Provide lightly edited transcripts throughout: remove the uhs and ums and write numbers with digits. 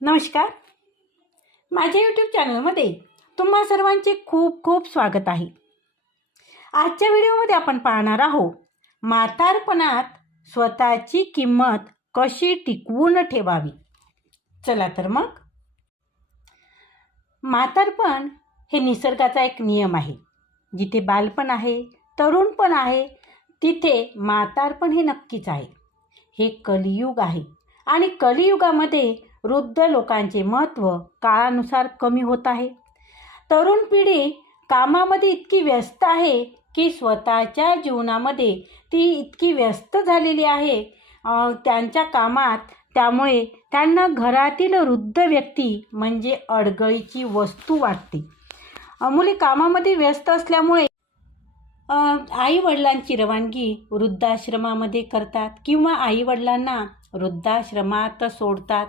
नमस्कार. माझ्या यूट्यूब चॅनलमध्ये तुम्हा सर्वांचे खूप खूप स्वागत आहे. आजच्या व्हिडिओमध्ये आपण पाहणार आहोत म्हातारपणात स्वतःची किंमत कशी टिकवून ठेवावी. चला तर मग. म्हातारपण हे निसर्गाचा एक नियम आहे. जिथे बालपण आहे, तरुणपण आहे, तिथे म्हातारपण हे नक्कीच आहे. हे कलियुग आहे आणि कलियुगामध्ये वृद्ध लोकांचे महत्त्व काळानुसार कमी होत आहे. तरुण पिढी कामामध्ये इतकी व्यस्त आहे की स्वतःच्या जीवनामध्ये ती इतकी व्यस्त झालेली आहे त्यांच्या कामात. त्यामुळे त्यांना घरातील वृद्ध व्यक्ती म्हणजे अडगळीची वस्तू वाटते. मुले कामामध्ये व्यस्त असल्यामुळे आईवडिलांची रवानगी वृद्धाश्रमामध्ये करतात किंवा आईवडिलांना वृद्धाश्रमात सोडतात.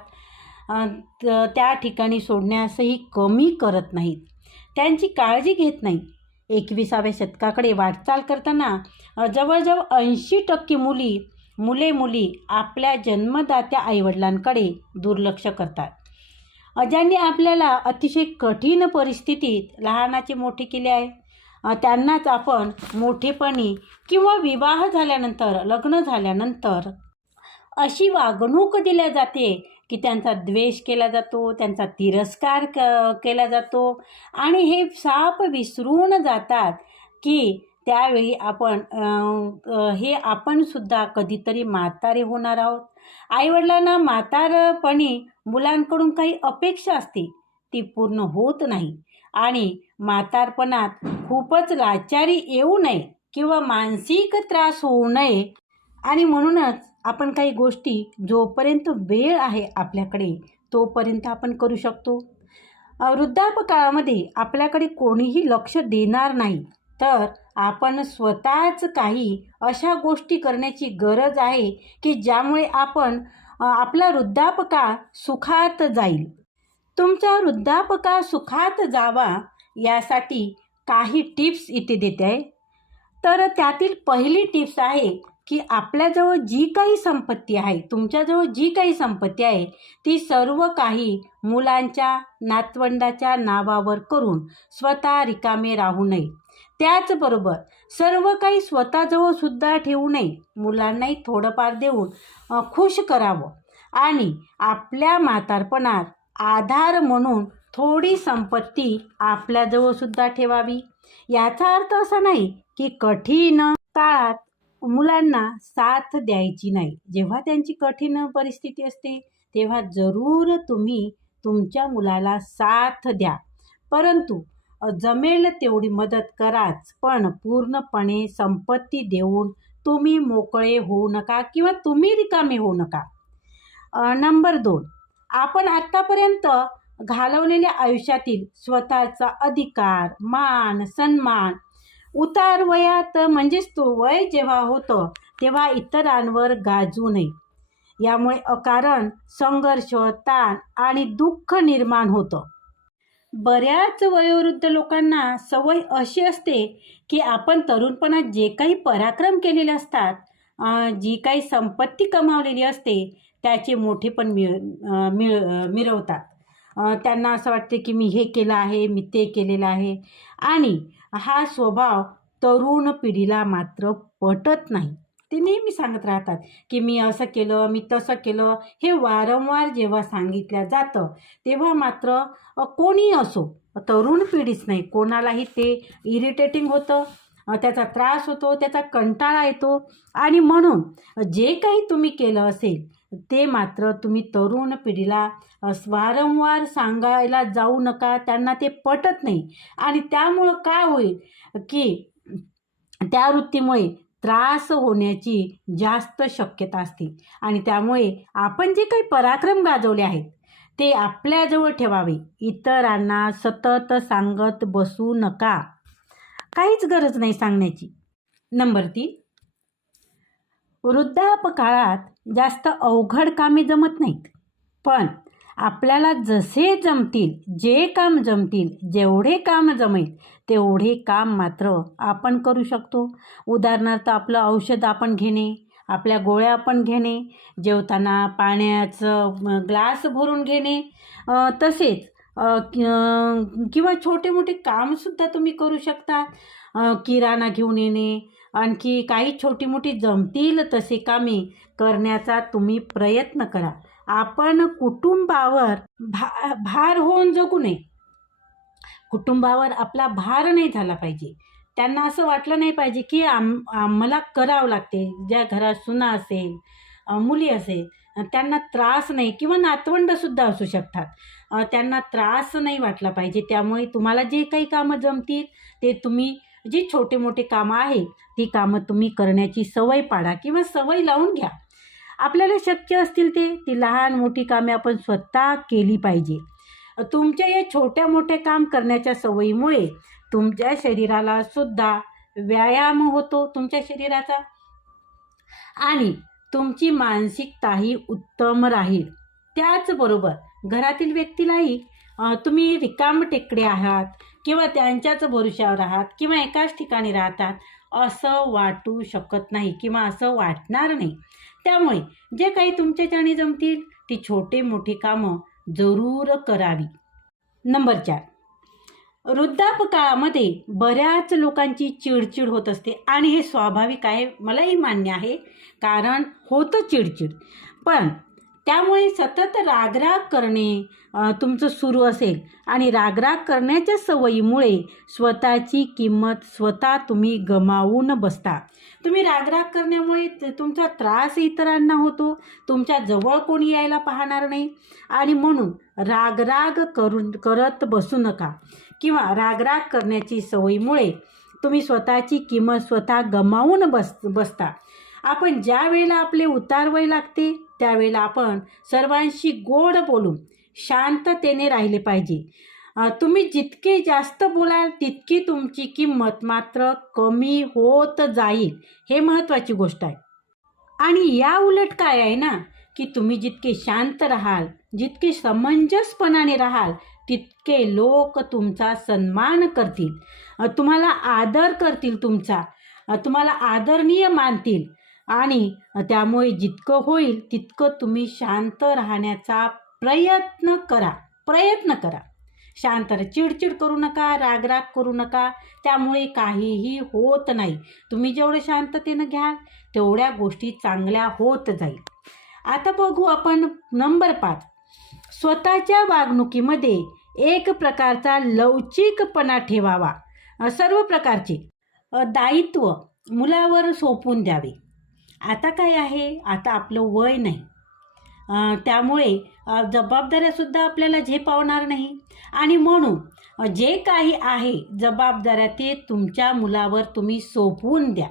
त्या ठिकाणी सोडण्यासही कमी करत नाहीत, त्यांची काळजी घेत नाही. 21व्या शतकाकडे वाटचाल करताना जवळजवळ 80% मुले आपल्या जन्मदात्या आईवडिलांकडे दुर्लक्ष करतात. ज्यांनी आपल्याला अतिशय कठीण परिस्थितीत लहानाचे मोठे केले आहे, त्यांनाच आपण मोठेपणी किंवा विवाह झाल्यानंतर, लग्न झाल्यानंतर अशी वागणूक दिल्या जाते की त्यांचा द्वेष केला जातो, त्यांचा तिरस्कार केला जातो आणि हे साप विसरून जातात की त्यावेळी आपण सुद्धा कधीतरी म्हातारे होणार आहोत. आईवडिलांना म्हातारपणी मुलांकडून काही अपेक्षा असते, ती पूर्ण होत नाही आणि म्हातारपणात खूपच लाचारी येऊ नये किंवा मानसिक त्रास होऊ नये. आणि म्हणूनच आपण काही गोष्टी जोपर्यंत वेळ आहे आपल्याकडे तोपर्यंत आपण करू शकतो. वृद्धापकाळामध्ये आपल्याकडे कोणीही लक्ष देणार नाही, तर आपण स्वतःच काही अशा गोष्टी करण्याची गरज आहे की ज्यामुळे आपला वृद्धापकाळ सुखात जाईल. तुमचा वृद्धापकाळ सुखात जावा यासाठी काही टिप्स इथे देते आहे. तर त्यातील पहिली टिप्स आहे की आपल्याजवळ जी काही संपत्ती आहे, तुमच्याजवळ जी काही संपत्ती आहे, ती सर्व काही मुलांच्या, नातवंडाच्या नावावर करून स्वतः रिकामे राहू नये. त्याचबरोबर सर्व काही स्वतःजवळ सुद्धा ठेवू नये, मुलांनाही थोडंफार देऊन खुश करावं आणि आपल्या म्हातारपणात आधार म्हणून थोडी संपत्ती आपल्याजवळ सुद्धा ठेवावी. याचा अर्थ असा नाही की कठीण काळात मुलांना साथ द्यायची नाही. जेव्हा त्यांची कठीण परिस्थिती असते तेव्हा जरूर तुम्ही तुमच्या मुलाला साथ द्या, परंतु जमेल तेवढी मदत कराच, पण पूर्णपणे संपत्ती देऊन तुम्ही मोकळे होऊ नका किंवा तुम्ही रिकामे होऊ नका. नंबर 2, आपण आत्तापर्यंत घालवलेल्या आयुष्यातील स्वतःचा अधिकार, मान, सन्मान उतार वयात म्हणजेच तो वय जेव्हा होतं तेव्हा इतरांवर गाजवू नये. यामुळे अकारण संघर्ष, ताण आणि दुःख निर्माण होतं. बऱ्याच वयोवृद्ध लोकांना सवय अशी असते की आपण तरुणपणात जे काही पराक्रम केलेले असतात, जी काही संपत्ती कमावलेली असते त्याचे मोठेपण मिरवतात. त्यांना असं वाटते की मी हे केलं आहे, मी ते केलेलं आहे. आणि हा स्वभाव तरुण पिढीला मात्र पटत नाही. ते नेहमी सांगत राहतात की मी असं केलं, मी तसं केलं. हे वारंवार जेव्हा सांगितलं जातं तेव्हा मात्र कोणी असो, तरुण पिढीच नाही, कोणालाही ते इरिटेटिंग होतं, त्याचा त्रास होतो, त्याचा कंटाळा येतो. आणि म्हणून जे काही तुम्ही केलं असेल ते मात्र तुम्ही तरुण पिढीला वारंवार सांगायला जाऊ नका. त्यांना ते पटत नाही आणि त्यामुळं काय होईल की त्या वृत्तीमुळे त्रास होण्याची जास्त शक्यता असते. आणि त्यामुळे आपण जे काही पराक्रम गाजवले आहेत ते आपल्याजवळ ठेवावे. इतरांना सतत सांगत बसू नका, काहीच गरज नाही सांगण्याची. नंबर 3, वृद्धापकाळात जास्त अवघड कामे जमत नाहीत, पण आपल्याला जसे जमतील, जे काम जमतील, जेवढे काम जमेल तेवढे काम मात्र आपण करू शकतो. उदाहरणार्थ आपलं औषध आपण घेणे, आपल्या गोळ्या आपण घेणे, जेवताना पाण्याचं ग्लास भरून घेणे, तसेच किंवा छोटे मोठे कामसुद्धा तुम्ही करू शकता. किराणा घेऊन येणे, आणखी काही छोटी मोठी जमतील तसे कामे करण्याचा तुम्ही प्रयत्न करा. आपण कुटुंबावर भार होऊन जगू नये. कुटुंबावर आपला भार नाही झाला पाहिजे. त्यांना असं वाटलं नाही पाहिजे की आम्हाला करावं लागते. ज्या घरात सुना असेल, मुली असेल, त्यांना त्रास नाही, किंवा नातवंडसुद्धा असू शकतात, त्यांना त्रास नाही वाटला पाहिजे. त्यामुळे तुम्हाला जे काही कामं जमतील ते तुम्ही, जी छोटे मोठे कामं आहे ती कामं तुम्ही करण्याची सवय पाडा किंवा सवय लावून घ्या. आपल्याला शक्य असतील ती लहान मोठी कामे आपण स्वतः केली पाहिजे. तुमच्या या छोट्या मोठ्या काम करण्याच्या सवयीमुळे तुमच्या शरीराला सुद्धा व्यायाम होतो तुमच्या शरीराचा, आणि तुमची मानसिकताही उत्तम राहील. त्याचबरोबर घरातील व्यक्तीलाही तुम्ही रिकामटेकडे आहात किंवा त्यांच्याच भरोश्यावर आहात किंवा एकाच ठिकाणी राहतात असं वाटू शकत नाही किंवा असं वाटणार नाही. त्यामुळे जे काही तुमच्याच्याने जमतील ती छोटे मोठी कामं जरूर करावी. नंबर 4, वृद्धापकाळामध्ये बऱ्याच लोकांची चिडचिड होत असते, आणि हे स्वाभाविक आहे, मलाही मान्य आहे, कारण होतं चिडचिड. पण त्यामुळे सतत रागराग करणे तुमचं सुरू असेल, आणि रागराग करण्याच्या सवयीमुळे स्वतःची किंमत स्वतः तुम्ही गमावून बसता. तुम्ही रागराग करण्यामुळे तुमचा त्रास इतरांना होतो, तुमच्या जवळ कोणी यायला पाहणार नाही, आणि म्हणून रागराग करत बसू नका, किंवा रागराग करण्याची सवयीमुळे तुम्ही स्वतःची किंमत स्वतः गमावून बसता. आपण ज्या वेळेला आपले उतारवय लागते त्यावेळेला आपण सर्वांशी गोड बोलून शांततेने राहिले पाहिजे. तुम्ही जितके जास्त बोलाल तितकी तुमची किंमत मात्र कमी होत जाईल, हे महत्त्वाची गोष्ट आहे. आणि या उलट काय आहे ना, की तुम्ही जितके शांत राहाल, जितके समंजसपणाने राहाल, तितके लोक तुमचा सन्मान करतील, तुम्हाला आदर करतील, तुम्हाला आदरणीय मानतील, आणि त्यामुळे जितकं होईल तितकं तुम्ही शांत राहण्याचा प्रयत्न करा. शांत राहा, चिडचिड करू नका, रागराग करू नका, त्यामुळे काहीही होत नाही. तुम्ही जेवढं शांततेनं घ्याल तेवढ्या गोष्टी चांगल्या होत जाईल. आता बघू आपण नंबर 5, स्वतःच्या वागणुकीमध्ये एक प्रकारचा लवचिकपणा ठेवावा. सर्व प्रकारचे दायित्व मुलावर सोपवून द्यावे. आता काय आहे, आता आपलं वय नाही, त्यामुळे जबाबदाऱ्यासुद्धा आपल्याला झेपावणार नाही, आणि म्हणून जे काही आहे जबाबदाऱ्या ते तुमच्या मुलावर तुम्ही सोपवून द्या,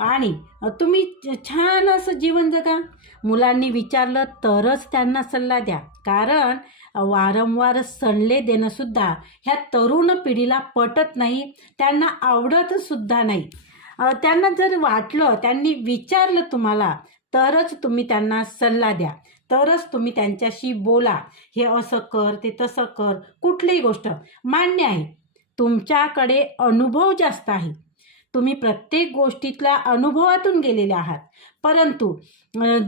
आणि तुम्ही छान असं जीवन जगा. मुलांनी विचारलं तरच त्यांना सल्ला द्या, कारण वारंवार सल्ले देणंसुद्धा ह्या तरुण पिढीला पटत नाही, त्यांना आवडतसुद्धा नाही. त्यांना जर वाटलं, त्यांनी विचारलं तुम्हाला, तरच तुम्ही त्यांना सल्ला द्या, तरच तुम्ही त्यांच्याशी बोला. हे असं कर, ते तसं कर, कुठलीही गोष्ट मान्य आहे. तुमच्याकडे अनुभव जास्त आहे, तुम्ही प्रत्येक गोष्टीतल्या अनुभवातून गेलेले आहात, परंतु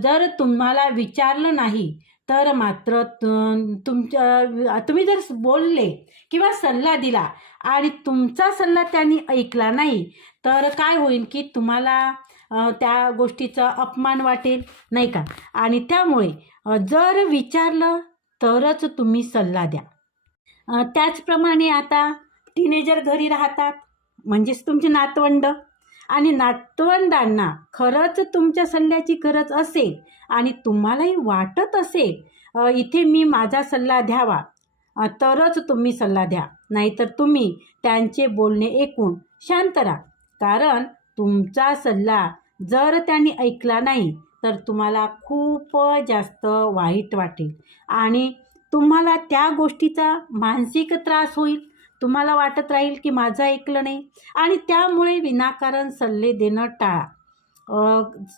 जर तुम्हाला विचारलं नाही तर मात्र तुम्ही जर बोलले किंवा सल्ला दिला आणि तुमचा सल्ला त्यांनी ऐकला नाही तर काय होईल की तुम्हाला त्या गोष्टीचा अपमान वाटेल, नाही का? आणि त्यामुळे जर विचारलं तरच तुम्ही सल्ला द्या. त्याचप्रमाणे आता टीनेजर घरी राहतात, म्हणजेच तुमचे नातवंड, आणि नातवंडांना खरंच तुमच्या सल्ल्याची गरज असेल आणि तुम्हालाही वाटत असेल इथे मी माझा सल्ला द्यावा, तरच तुम्ही सल्ला द्या, नाहीतर तुम्ही त्यांचे बोलणे ऐकून शांत राहा. कारण तुमचा सल्ला जर त्यांनी ऐकला नाही तर तुम्हाला खूप जास्त वाईट वाटेल आणि तुम्हाला त्या गोष्टीचा मानसिक त्रास होईल. तुम्हाला वाटत राहील की माझं ऐकलं नाही, आणि त्यामुळे विनाकारण सल्ले देणं टाळा.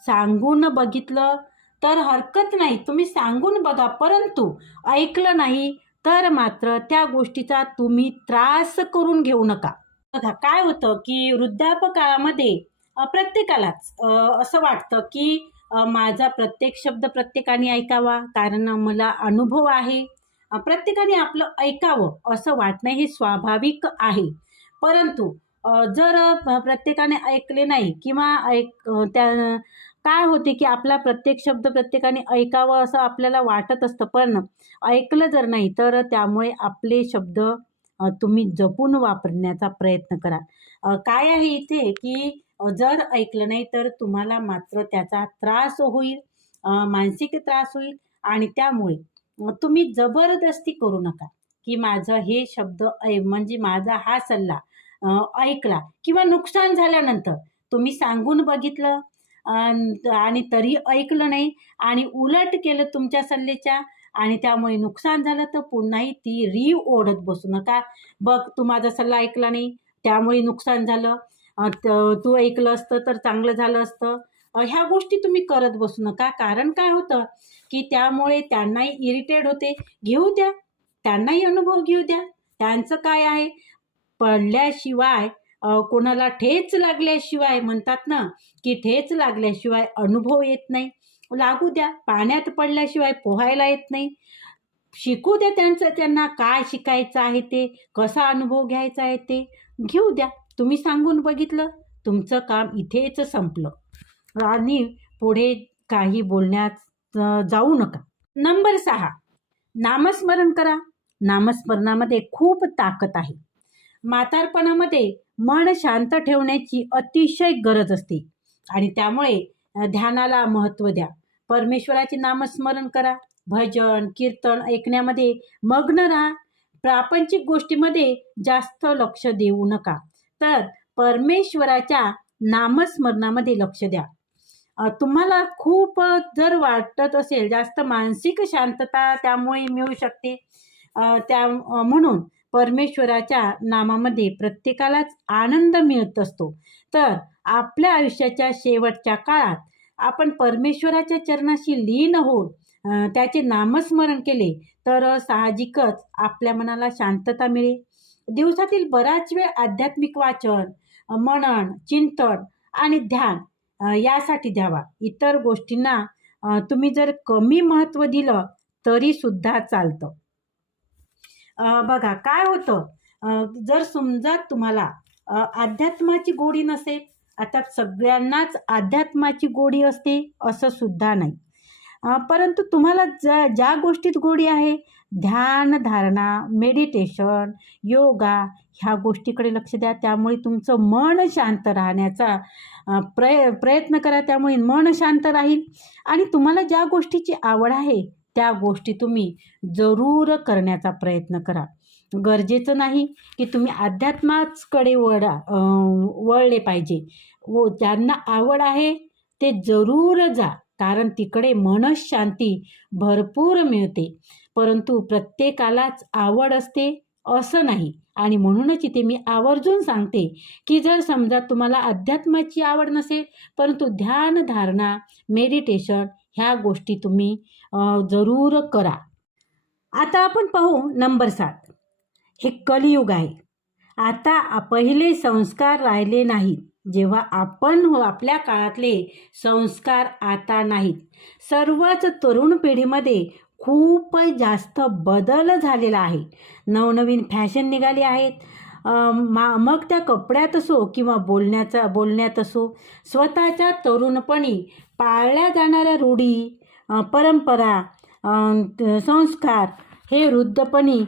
सांगून बघितलं तर हरकत नाही, तुम्ही सांगून बघा, परंतु ऐकलं नाही तर मात्र त्या गोष्टीचा तुम्ही त्रास करून घेऊ नका. बघा काय होतं की वृद्धापकाळामध्ये प्रत्येकालाच असं वाटतं की माझा प्रत्येक शब्द प्रत्येकाने ऐकावा, कारण मला अनुभव आहे. प्रत्येकाने आपलं ऐकावं असं वाटणं हे स्वाभाविक आहे. परंतु जर प्रत्येकाने ऐकले नाही किंवा त्या काय होते की आपला प्रत्येक शब्द प्रत्येकाने ऐकावं असं आपल्याला वाटत असतं, पण ऐकलं जर नाही तर त्यामुळे आपले शब्द तुम्ही जपून वापरण्याचा प्रयत्न करा. काय आहे इथे की जर ऐकलं नाही तर तुम्हाला मात्र त्याचा त्रास होईल, मानसिक त्रास होईल आणि त्यामुळे तुम्ही जबरदस्ती करू नका की माझं हे शब्द म्हणजे माझा हा सल्ला ऐकला किंवा नुकसान झाल्यानंतर तुम्ही सांगून बघितलं आणि तरी ऐकलं नाही आणि उलट केलं तुमच्या सल्ल्याच्या आणि त्यामुळे नुकसान झालं, तर पुन्हाही ती रीव ओढत बसू नका. बघ तू माझा सल्ला ऐकला नाही त्यामुळे नुकसान झालं, तू ऐकलं असतं तर चांगलं झालं असतं. ह्या गोष्टी तुम्ही करत बसू नका. कारण काय होतं की त्यामुळे त्यांनाही इरिटेट होते. घेऊ द्या, त्यांनाही अनुभव घेऊ द्या. त्यांचं काय आहे, पडल्याशिवाय कोणाला ठेच लागल्याशिवाय म्हणतात ना की ठेच लागल्याशिवाय अनुभव येत नाही. लागू द्या, पाण्यात पडल्याशिवाय पोहायला येत नाही. शिकू द्या त्यांना काय शिकायचं आहे ते, कसा अनुभव घ्यायचा आहे ते घेऊ द्या. तुम्ही सांगून बघितलं, तुमचं काम इथेच संपलं आणि पुढे काही बोलण्यात जाऊ नका. नंबर 6, नामस्मरण करा. नामस्मरणामध्ये खूप ताकद आहे. म्हातारपणामध्ये मन शांत ठेवण्याची अतिशय गरज असते आणि त्यामुळे ध्यानाला महत्त्व द्या. परमेश्वराचे नामस्मरण करा. भजन कीर्तन ऐकण्यामध्ये मग्न राहा. प्रापंचिक गोष्टीमध्ये जास्त लक्ष देऊ नका, तर परमेश्वराच्या नामस्मरणामध्ये लक्ष द्या. तुम्हाला खूप जर वाटत असेल जास्त मानसिक शांतता त्यामुळे मिळू शकते, म्हणून परमेश्वराच्या नामामध्ये प्रत्येकालाच आनंद मिळत असतो. तर आपल्या आयुष्याच्या शेवटच्या काळात आपण परमेश्वराच्या चरणाशी लीन होऊन त्याचे नामस्मरण केले तर साहजिकच आपल्या मनाला शांतता मिळेल. दिवसातील बराच वेळ आध्यात्मिक वाचन, मनन, चिंतन आणि ध्यान यासाठी द्यावा. इतर गोष्टींना तुम्ही जर कमी महत्त्व दिलं तरी सुद्धा चालतं. बघा काय होतं, जर समजा तुम्हाला अध्यात्माची गोडी नसेल, आता सगळ्यांनाच अध्यात्माची गोडी असते असं सुद्धा नाही, परंतु तुम्हाला ज्या गोष्टीत गोडी आहे, ध्यान धारणा, मेडिटेशन, योगा ह्या गोष्टीकडे लक्ष द्या. त्यामुळे तुमचं मन शांत राहण्याचा प्रयत्न करा. त्यामुळे मन शांत राहील आणि तुम्हाला ज्या गोष्टीची आवड आहे त्या गोष्टी तुम्ही जरूर करण्याचा प्रयत्न करा. गरजेचं नाही की तुम्ही अध्यात्माकडे वळले पाहिजे. ज्यांना आवड आहे ते जरूर जा, कारण तिकडे मनशांती भरपूर मिळते. परंतु प्रत्येकालाच आवड असते असं नाही आणि म्हणूनच इथे मी आवर्जून सांगते की जर समजा तुम्हाला अध्यात्माची आवड नसेल, परंतु ध्यान धारणा, मेडिटेशन ह्या गोष्टी तुम्ही जरूर करा. आता आपण पाहू नंबर 7. हे कलियुग आहे. आता पहिले संस्कार राहिले नाहीत. जेव्हा आपण आपल्या काळातले संस्कार आता नाहीत. सर्वच तरुण पिढीमध्ये खूप जास्त बदल झालेला आहे. नवनवीन फॅशन निघाली आहेत. मग त्या कपड्यात असो किंवा बोलण्यात असो, स्वतःच्या तरुणपणी पाळल्या जाणाऱ्या रूढी, परंपरा, संस्कार हे वृद्धपणी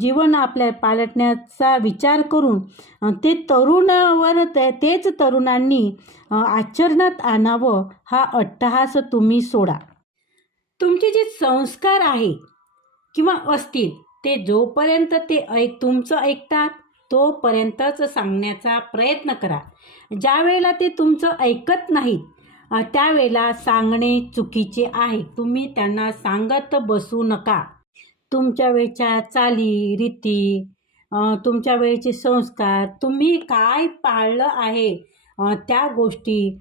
जीवन आपल्या पालटण्याचा विचार करून तेच तरुणांनी आचरणात आणावं हा अट्टहास तुम्ही सोडा. तुमचे जे संस्कार आहे किंवा असतील ते जोपर्यंत तुमचं ऐकतात तोपर्यंतच सांगण्याचा प्रयत्न करा. ज्या वेळेला ते तुमचं ऐकत नाहीत त्यावेळेला सांगणे चुकीचे आहे. तुम्ही त्यांना सांगत बसू नका. तुमच्या वेळच्या चाली रीती, तुमच्या वेळेचे संस्कार, तुम्ही काय पाळलं आहे त्या गोष्टी,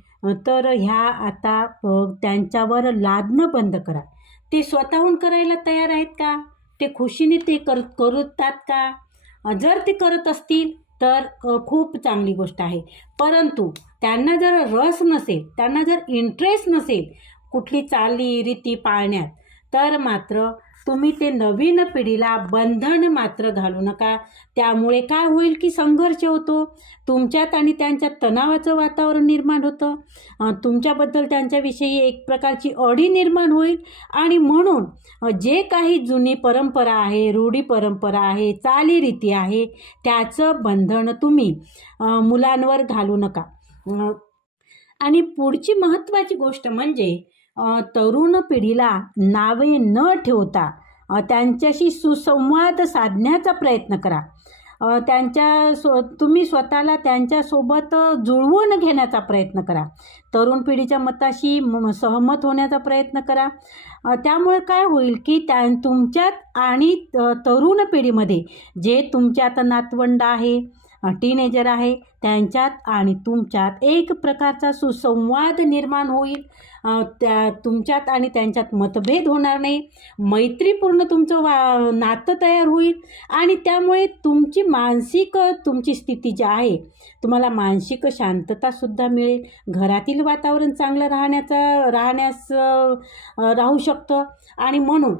तर ह्या आता त्यांच्यावर लादणं बंद करा. ते स्वतःहून करायला तयार आहेत का? ते खुशीने ते करतात का? जर ते करत असतील तर खूप चांगली गोष्ट आहे. परंतु त्यांना जर रस नसेल, त्यांना जर इंटरेस्ट नसेल कुठली चाली रीती पाळण्यात, तर मात्र तुम्ही ते नवीन पिढीला बंधन मात्र घालू नका. त्यामुळे काय होईल की संघर्ष होतो, तुमच्यात आणि त्यांच्यात तणावाचं वातावरण निर्माण होतं, तुमच्याबद्दल त्यांच्याविषयी एक प्रकारची अढी निर्माण होईल. आणि म्हणून जे काही जुनी परंपरा आहे, रूढी परंपरा आहे, चालीरीती आहे, त्याचं बंधन तुम्ही मुलांवर घालू नका. आणि पुढची महत्त्वाची गोष्ट म्हणजे तरुण पिढीला नावे न ठेवता त्यांच्याशी सुसंवाद साधण्याचा प्रयत्न करा. तुम्ही स्वतःला त्यांच्यासोबत जुळवून घेण्याचा प्रयत्न करा. तरुण पिढीच्या मताशी सहमत होण्याचा प्रयत्न करा. त्यामुळे काय होईल की तुमच्यात आणि तरुण पिढीमध्ये जे तुमच्यात नातवंड आहे, टीनेजर आहे, त्यांच्यात आणि तुमच्यात एक प्रकारचा सुसंवाद निर्माण होईल. तुमच्यात आणि त्यांच्यात मतभेद होणार नाही, मैत्रीपूर्ण तुमचं नातं तयार होईल. आणि त्यामुळे तुमची स्थिती जी आहे, तुम्हाला मानसिक शांततासुद्धा मिळेल. घरातील वातावरण चांगलं राहण्यास राहू शकतं. आणि म्हणून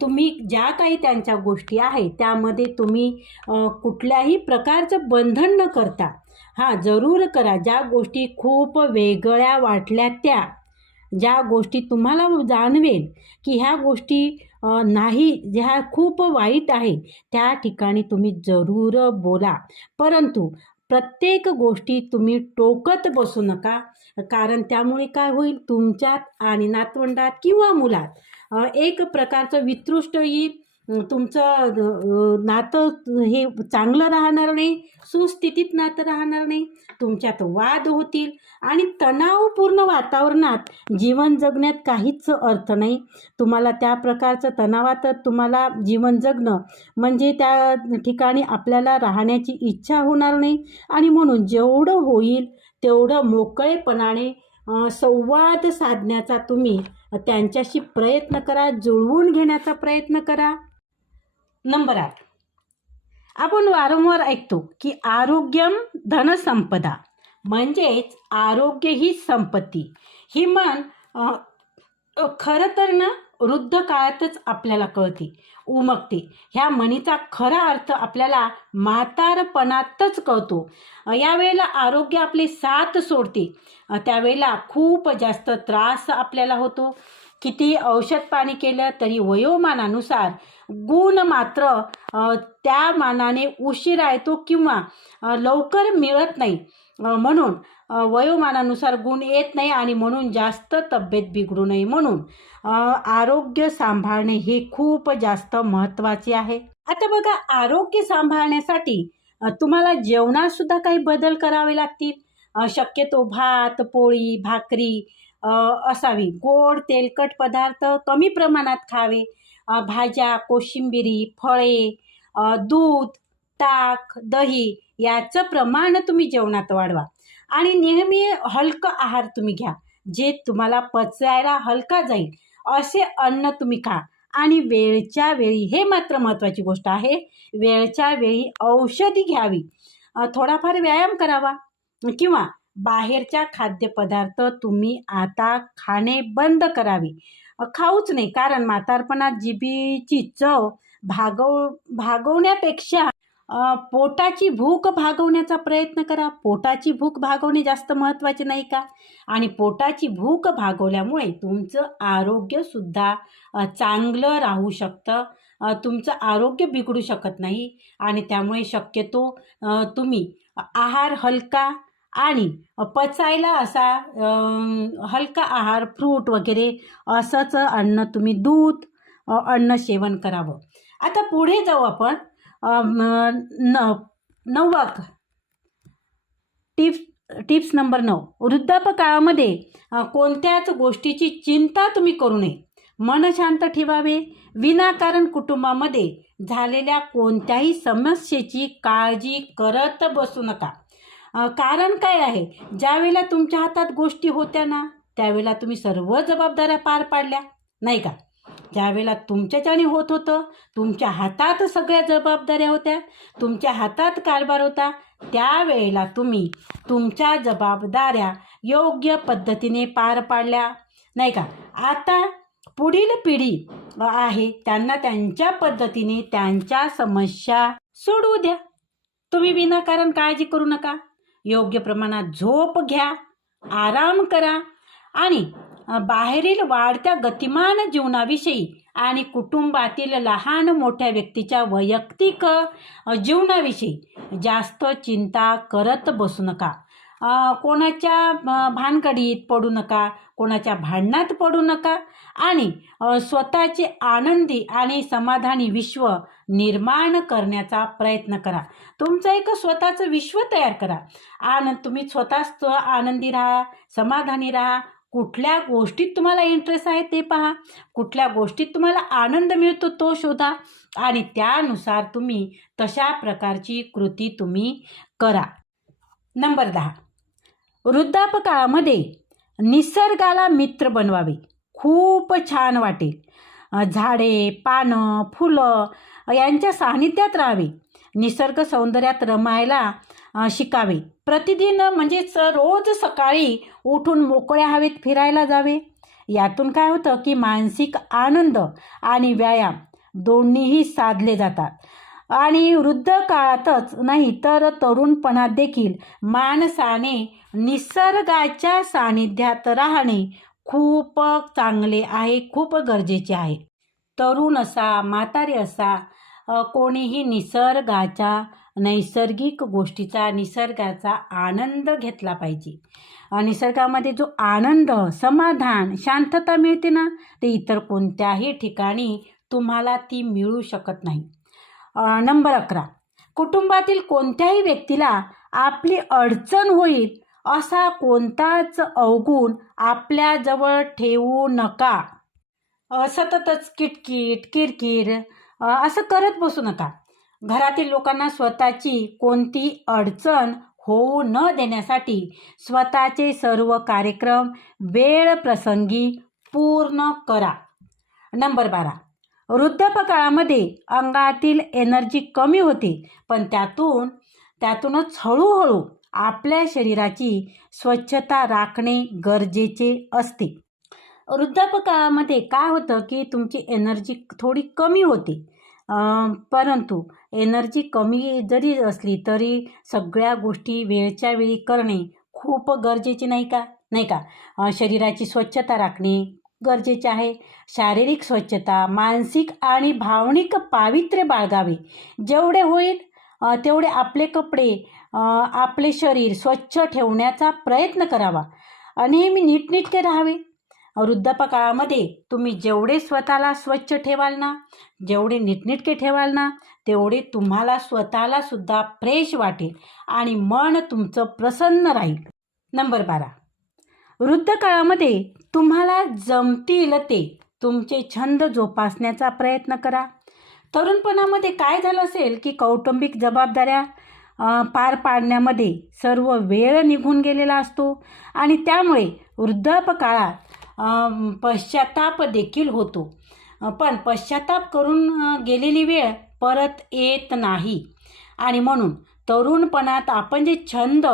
तुम्ही ज्या काही त्यांच्या गोष्टी आहे त्यामध्ये तुम्ही कुठल्याही प्रकारचं बंधन न करता जरूर करा. ज्या गोष्टी खूप वेगळ्या वाटल्या, ज्या गोष्टी तुम्हाला जाणवेल की ह्या गोष्टी नाही, ज्या खूप वाईट आहे, त्या ठिकाणी तुम्ही जरूर बोला. परंतु प्रत्येक गोष्टी तुम्ही टोकत बसू नका, कारण त्यामुळे काय होईल, तुमच्यात आणि नातवंडात किंवा मुलात एक प्रकारचं वितृष्ट येईल. तुमचं नातं हे चांगलं राहणार नाही, सुस्थितीत नातं राहणार नाही, तुमच्यात वाद होतील आणि तणावपूर्ण वातावरणात जीवन जगण्यात काहीच अर्थ नाही. तुम्हाला त्या प्रकारचं तणावात तुम्हाला जीवन जगणं म्हणजे त्या ठिकाणी आपल्याला राहण्याची इच्छा होणार नाही. आणि म्हणून जेवढं होईल तेवढं मोकळेपणाने संवाद साधण्याचा तुम्ही त्यांच्याशी प्रयत्न करा, जुळवून घेण्याचा प्रयत्न करा. नंबर 8, आपण वारंवार ऐकतो की आरोग्यम धनसंपदा, म्हणजेच आरोग्य ही संपत्ती. ही म्हण खरं तर वृद्ध काळातच आपल्याला कळते, उमगते. ह्या म्हणीचा खरा अर्थ आपल्याला म्हातारपणातच कळतो. यावेळेला आरोग्य आपले साथ सोडते. त्यावेळेला खूप जास्त त्रास आपल्याला होतो. किती औषध पाणी केलं तरी वयोमानानुसार गुण मात्र त्या मानाने उशिरा येतो किंवा लवकर मिळत नाही. म्हणून वयोमानानुसार गुण येत नाही आणि म्हणून जास्त तब्येत बिघडू नये म्हणून आरोग्य सांभाळणे हे खूप जास्त महत्त्वाचे आहे. आता बघा, आरोग्य सांभाळण्यासाठी तुम्हाला जेवणात सुद्धा काही बदल करावे लागतील. शक्यतो भात, पोळी, भाकरी असावी. गोड तेलकट पदार्थ कमी प्रमाणात खावे. भाज्या, कोशिंबिरी, फळे, दूध, ताक, दही याचं प्रमाण तुम्ही जेवणात वाढवा. आणि नेहमी हलका आहार तुम्ही घ्या, जे तुम्हाला पचायला हलका जाईल असे अन्न तुम्ही खा. आणि वेळच्या वेळी, हे मात्र महत्त्वाची गोष्ट आहे, वेळच्या वेळी औषधी घ्यावी. थोडाफार व्यायाम करावा किंवा बाहेरच्या खाद्यपदार्थ तुम्ही आता खाणे बंद करावे. खाऊच नाही, कारण म्हातारपणात जिभेची चव भागवण्यापेक्षा पोटाची भूक भागवण्याचा प्रयत्न करा. पोटाची भूक भागवणे जास्त महत्त्वाचे नाही का? आणि पोटाची भूक भागवल्यामुळे तुमचं आरोग्यसुद्धा चांगलं राहू शकतं. तुमचं आरोग्य बिघडू शकत नाही. आणि त्यामुळे शक्यतो तुम्ही आहार हलका आणि पचायला असा हलका आहार, फ्रूट वगैरे असंच अन्न तुम्ही, दूध अन्न सेवन करावं. आता पुढे जाऊ आपण. 9 टिप्स नंबर 9. वृद्धापकाळामध्ये कोणत्याच गोष्टीची चिंता तुम्ही करू नये. मन शांत ठेवावे. विनाकारण कुटुंबामध्ये झालेल्या कोणत्याही समस्येची काळजी करत बसू नका. कारण काय आहे, ज्यावेळेला तुमच्या हातात गोष्टी होत्या ना, त्यावेळेला तुम्ही सर्व जबाबदाऱ्या पार पाडल्या, नाही का? ज्यावेळेला तुमच्याच्याने होत होतं, तुमच्या हातात सगळ्या जबाबदाऱ्या होत्या, तुमच्या हातात कारभार होता, त्यावेळेला तुम्ही तुमच्या जबाबदाऱ्या योग्य पद्धतीने पार पाडल्या, नाही का? आता पुढील पिढी आहे त्यांना त्यांच्या पद्धतीने त्यांच्या समस्या सोडवू द्या. तुम्ही विनाकारण काळजी करू नका. योग्य प्रमाणात झोप घ्या, आराम करा आणि बाहेरील वाढत्या गतिमान जीवनाविषयी आणि कुटुंबातील लहान मोठ्या व्यक्तीच्या वैयक्तिक जीवनाविषयी जास्त चिंता करत बसू नका. कोणाच्या भानगडीत पडू नका, कोणाच्या भांडणात पडू नका आणि स्वतःचे आनंदी आणि समाधानी विश्व निर्माण करण्याचा प्रयत्न करा. तुमचं एक स्वतःचं विश्व तयार करा आणि तुम्ही स्वतःच आनंदी राहा, समाधानी राहा. कुठल्या गोष्टीत तुम्हाला इंटरेस्ट आहे ते पहा, कुठल्या गोष्टीत तुम्हाला आनंद मिळतो तो शोधा आणि त्यानुसार तुम्ही तशा प्रकारची कृती तुम्ही करा. नंबर 10, वृद्धापकाळामध्ये निसर्गाला मित्र बनवावे. खूप छान वाटेल. झाडे, पानं, फुलं यांच्या सानिध्यात राहावे. निसर्ग सौंदर्यात रमायला शिकावे. प्रतिदिन म्हणजेच रोज सकाळी उठून मोकळ्या हवेत फिरायला जावे. यातून काय होतं की मानसिक आनंद आणि व्यायाम दोन्हीही साधले जातात. आणि वृद्ध काळातच नाही तर तरुणपणात देखील माणसाने निसर्गाच्या सानिध्यात राहणे खूप चांगले आहे, खूप गरजेचे आहे. तरुण असा, म्हातारे असा, कोणीही निसर्गाच्या नैसर्गिक गोष्टीचा, निसर्गाचा आनंद घेतला पाहिजे. निसर्गामध्ये जो आनंद, समाधान, शांतता मिळते ना, ते इतर कोणत्याही ठिकाणी तुम्हाला ती मिळू शकत नाही. नंबर 11, कुटुंबातील कोणत्याही व्यक्तीला आपली अडचण होईल असा कोणताच अवगुण आपल्याजवळ ठेवू नका. सततच किटकिट, किरकिर असं करत बसू नका. घरातील लोकांना स्वतःची कोणती अडचण होऊ न देण्यासाठी स्वतःचे सर्व कार्यक्रम वेळप्रसंगी पूर्ण करा. नंबर 12, वृद्धापकाळामध्ये अंगातील एनर्जी कमी होते, पण त्यातूनच हळूहळू आपल्या शरीराची स्वच्छता राखणे गरजेचे असते. वृद्धापकाळामध्ये काय होतं की तुमची एनर्जी थोडी कमी होते, परंतु एनर्जी कमी जरी असली तरी सगळ्या गोष्टी वेळच्या वेळी करणे खूप गरजेचे नाही का? शरीराची स्वच्छता राखणे गरजेचे आहे. शारीरिक स्वच्छता, मानसिक आणि भावनिक पावित्र्य बाळगावे. जेवढे होईल तेवढे आपले कपडे, आपले शरीर स्वच्छ ठेवण्याचा प्रयत्न करावा. नेहमी नीटनेटके राहावे. वृद्धापकाळामध्ये तुम्ही जेवढे स्वतःला स्वच्छ ठेवाल ना, जेवढे नीटनेटके ठेवाल ना, तेवढे तुम्हाला स्वतःला सुद्धा फ्रेश वाटेल आणि मन तुमचं प्रसन्न राहील. नंबर 12, वृद्ध काळामध्ये तुम्हाला जमतील ते तुमचे छंद जोपासण्याचा प्रयत्न करा. तरुणपणामध्ये काय झालं असेल की कौटुंबिक जबाबदाऱ्या पार पाडण्यामध्ये सर्व वेळ निघून गेलेला असतो आणि त्यामुळे वृद्धापकाळात पश्चाताप देखील होतो. पण पश्चाताप करून गेलेली वेळ परत येत नाही आणि म्हणून तरुणपणात आपण जे छंद,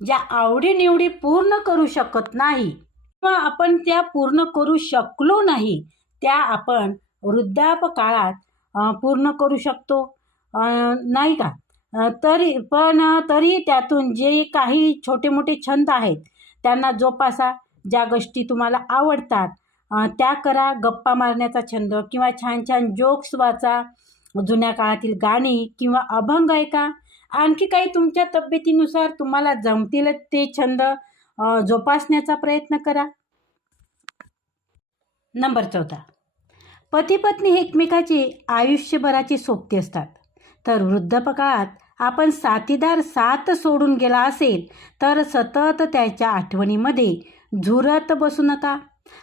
ज्या आवडीनिवडी पूर्ण करू शकत नाही किंवा आपण त्या पूर्ण करू शकलो नाही, त्या आपण वृद्धापकाळात पूर्ण करू शकतो, नाही का? तरी त्यातून जे काही छोटे मोठे छंद आहेत त्यांना जोपासा. ज्या गोष्टी तुम्हाला आवडतात त्या करा. गप्पा मारण्याचा छंद किंवा छान छान जोक्स वाचा, जुन्या काळातील गाणी किंवा अभंग ऐका. आणखी काही तुमच्या तब्येतीनुसार तुम्हाला जमतील ते छंद जोपासण्याचा प्रयत्न करा. नंबर 14, पती पत्नी हे एकमेकाची आयुष्यभराची सोबती असतात. तर वृद्धापकाळात आपण साथीदार साथ सोडून गेला असेल तर सतत त्याच्या आठवणीमध्ये झुरत बसू नका.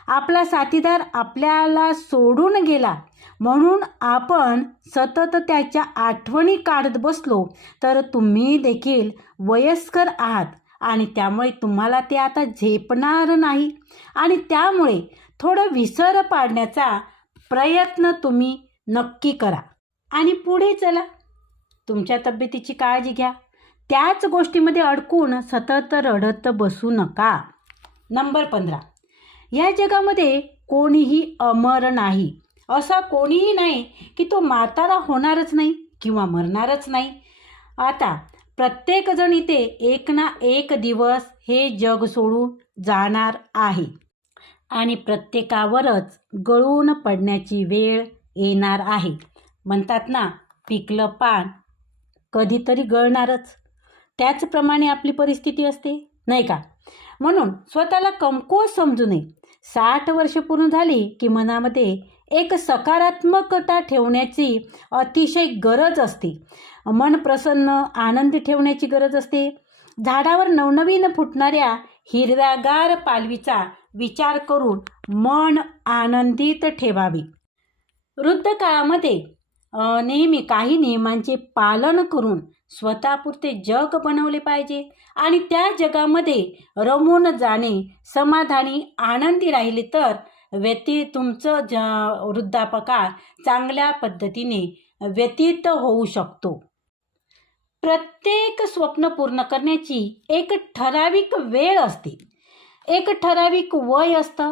आपला साथीदार आपल्याला सोडून गेला म्हणून आपण सतत त्याच्या आठवणी काढत बसलो तर तुम्ही देखील वयस्कर आहात आणि त्यामुळे तुम्हाला ते आता झेपणार नाही आणि त्यामुळे थोडं विसर पाडण्याचा प्रयत्न तुम्ही नक्की करा आणि पुढे चला. तुमच्या तब्येतीची काळजी घ्या. त्याच गोष्टीमध्ये अडकून सतत रडत बसू नका. नंबर 15, या जगामध्ये कोणीही अमर नाही. असा कोणीही नाही की तो म्हातारा होणारच नाही किंवा मरणारच नाही. आता प्रत्येकजण इथे एक ना एक दिवस हे जग सोडून जाणार आहे आणि प्रत्येकावरच गळून पडण्याची वेळ येणार आहे. म्हणतात ना, पिकलं पान कधीतरी गळणारच. त्याचप्रमाणे आपली परिस्थिती असते, नाही का? म्हणून स्वतःला कमकुवत समजू नये. 60 वर्ष पूर्ण झाली की मनामध्ये एक सकारात्मकता ठेवण्याची अतिशय गरज असते. मन प्रसन्न आनंदी ठेवण्याची गरज असते. झाडावर नवनवीन फुटणाऱ्या हिरव्यागार पालवीचा विचार करून मन आनंदित ठेवावे. वृद्ध काळामध्ये नेहमी काही नियमांचे पालन करून स्वतःपुरते जग बनवले पाहिजे आणि त्या जगामध्ये रमून जाणे, समाधानी आनंदी राहिले तर तुमचं वृद्धापकाळ चांगल्या पद्धतीने व्यतीत होऊ शकतो. प्रत्येक स्वप्न पूर्ण करण्याची एक ठराविक वेळ असते, एक ठराविक वय असतं.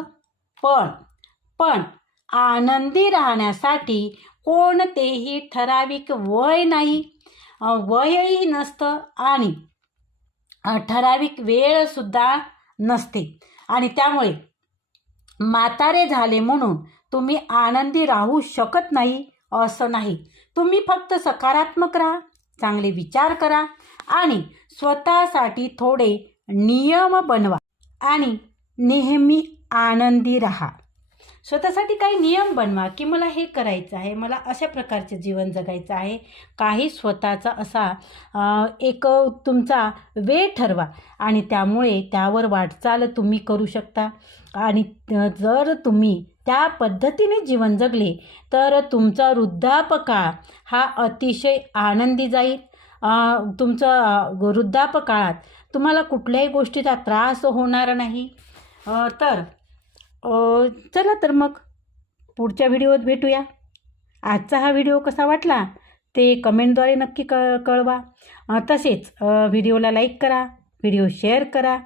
पण आनंदी राहण्यासाठी कोणतेही ठराविक वय नाही, वयही नसतं आणि ठराविक वेळसुद्धा नसते. आणि त्यामुळे म्हातारे झाले म्हणून तुम्ही आनंदी राहू शकत नाही असं नाही. तुम्ही फक्त सकारात्मक राहा, चांगले विचार करा आणि स्वतःसाठी थोडे नियम बनवा आणि नेहमी आनंदी राहा. स्वतःसाठी काही नियम बनवा की मला हे करायचं आहे, मला अशा प्रकारचे जीवन जगायचं आहे. काही स्वतःचा असा एक तुमचा वेळ ठरवा आणि त्यामुळे त्यावर वाटचाल तुम्ही करू शकता. आणि जर तुम्ही त्या पद्धतीने जीवन जगले तर तुमचा वृद्धापकाळ हा अतिशय आनंदी जाईल. वृद्धापकाळात तुम्हाला कुठल्याही गोष्टीचा त्रास होणार नाही. तर चला तर मग पुढच्या व्हिडिओत भेटूया. आजचा हा व्हिडिओ कसा वाटला ते कमेंटद्वारे नक्की कळवा. तसेच व्हिडिओला लाईक करा, व्हिडिओ शेअर करा,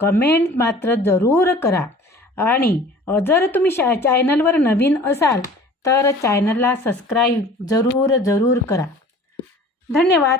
कमेंट मात्र जरूर करा. आणि जर तुम्ही चॅनलवर नवीन असाल तर चॅनलला सबस्क्राईब जरूर करा. धन्यवाद.